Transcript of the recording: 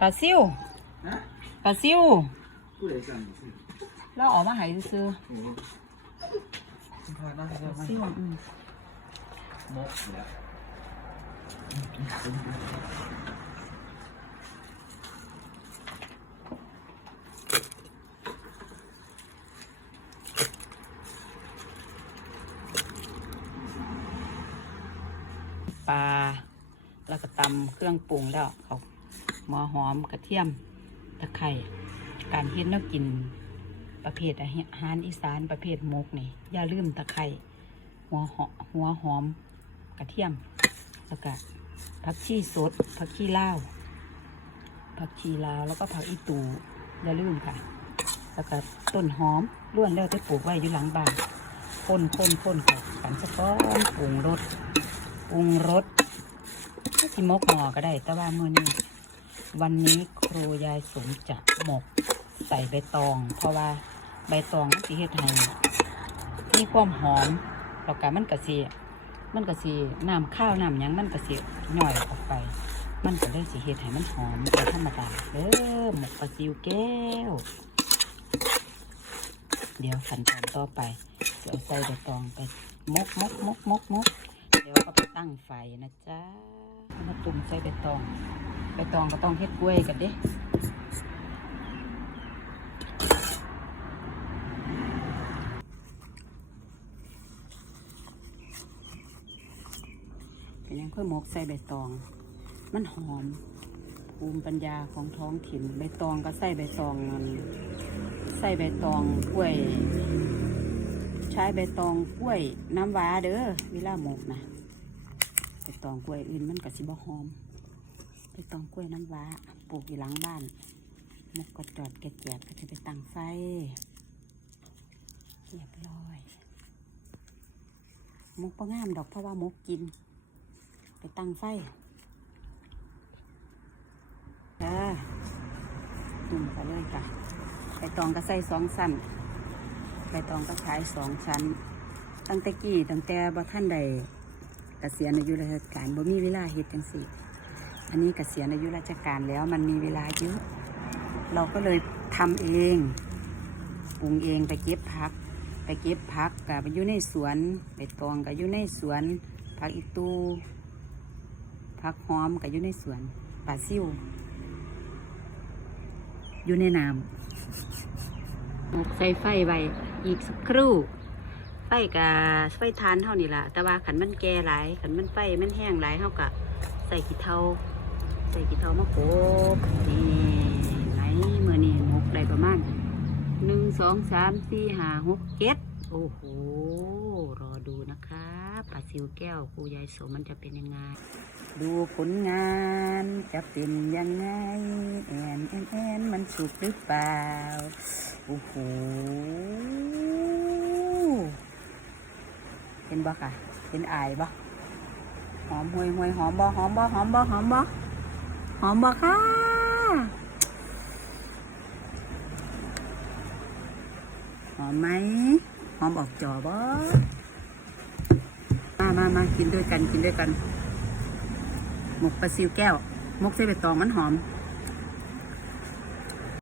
ปลาซิวฮะปลาซิวผู้ใดสั่งสิเราเออกมาใหายซื้อโอ้โหคุณพาน่าจะๆปลาไม่ซิวอืมมกอยู่แล้วปลาแล้วก็ตำเครื่องปรุงแล้วเขา หัวหอมกระเทียมตะไคร่การเฮ็ดแนวกินประเภทอาหารอีสานประเภทมกนี่อย่าลืมตะไคร่หัวหอหัวหอมกระเทียมแล้วก็ผักชีสดผักชีลาวผักชีลาวแล้วก็ผักอีตูอย่าลืมค่ะ แล้วก็ต้นหอมล้วนแล้วจะปลูกไว้อยู่หลังบ้านคนคนคนกับกันสะก้อนปรุงรสปรุงรสที่มกหมอก็ได้ แต่ว่าเมื่อนี้ วันนี้ครูยายสมจะหมกใส่ใบตอง เพราะว่าใบตองมันสิเฮ็ดให้มีความหอมแล้วก็มันก็สิมันก็สิน้ำข้าวน้ำยังมันก็สิย่อยออกไป มันก็เลยสิเฮ็ดให้มันหอมเป็นธรรมดาเด้อหมกปลาซิวแก้ว เดี๋ยวขั้นตอนต่อไปเดี๋ยวใส่ใบตองไปมกมกมกมกมก ดี๋ยวก็ไปตั้งไฟนะจ๊ะเอามาตุ่มใส่ใบตองใบตองก็ต้องเฮ็ดกล้วยกันเด้เป็นยังค่อยหมกใส่ใบตอง มันหอม ภูมิปัญญาของท้องถิ่น ใบตองก็ใส่ใบตองนั่นใส่ใบตองกล้วย ใช้ใบตองกล้วยน้ำว้าเด้อเวลาหมกนะ ตองกล้วยอื่นมันก็สิบ่หอมไปตองกล้วยน้ำว้าปลูกอยู่หลังบ้านมกก็จอดแกะๆก็จะไปตั้งไฟเรียบร้อยมกประงามดอกเพราะว่ามกกิน ไปตั้งไฟเออตุ่มไปเลยค่ะใบตองก็ใส่สองสั้นใบตองก็ขายสองชั้น ตั้งแต่กี้ตั้งแต่บ่ท่านใด เกษียณอายุราชการบ่มีเวลาเฮ็ดจังสี่ อันนี้เกษียณอายุราชการแล้วมันมีเวลาเยอะเราก็เลยทำเองปรุงเองไปเก็บผัก ไปเก็บผักกับไปอยู่ในสวนไปตองกับอยู่ในสวนผักอีตูผักหอมกับอยู่ในสวนปลาซิวอยู่ในน้ำใส่ไฟไว้อีกสักครู่ ไฟกับไฟทานเท่านี้ละแต่ว่าขันมันแก่หลายขันมันไฟมันแห้งหลายเท่ากับใส่ขี้เทาใส่ขี้เทามะโขบนี่ไหนเมื่อนี้หกได้ประมาณหนึ่งสองสามสี่ห้าหกเจ็ดโอ้โห รอดูนะคะปลาซิวแก้วครูยายโสมมันจะเป็นยังไง ดูผลงานจะเป็นยังไง แอนแอนแอนมันสุกหรือเปล่า โอ้โห เห็นบ่ค่ะ เห็นอายบ่หอมห่วยห่วยหอมบ่หอมบ่หอมบ่หอมบ่หอมบ่ค่ะหอมไหมหอมออกจอบ่มามามากินด้วยกันกินด้วยกัน หมกปลาซิวแก้วหมกใส่ใบตองมันหอม